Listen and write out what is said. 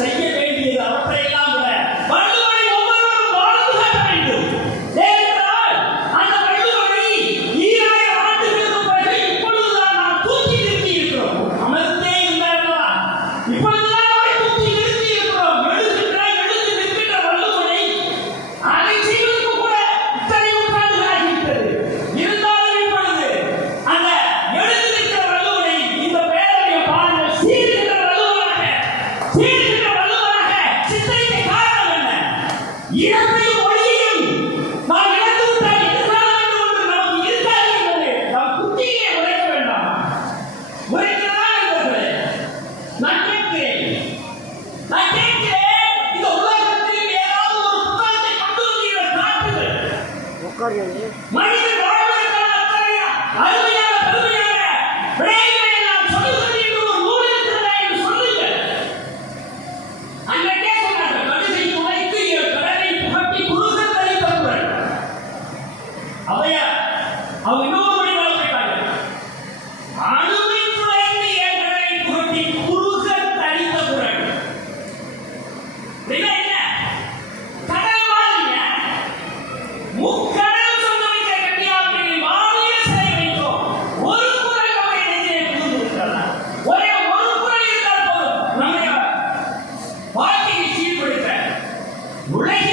செய்ய இருக்கிறது அவங்க இன்னொரு மணி வளர்ப்பாங்க அணுவின் புறத்தை ஏற்கனவே புரட்டி உலகில்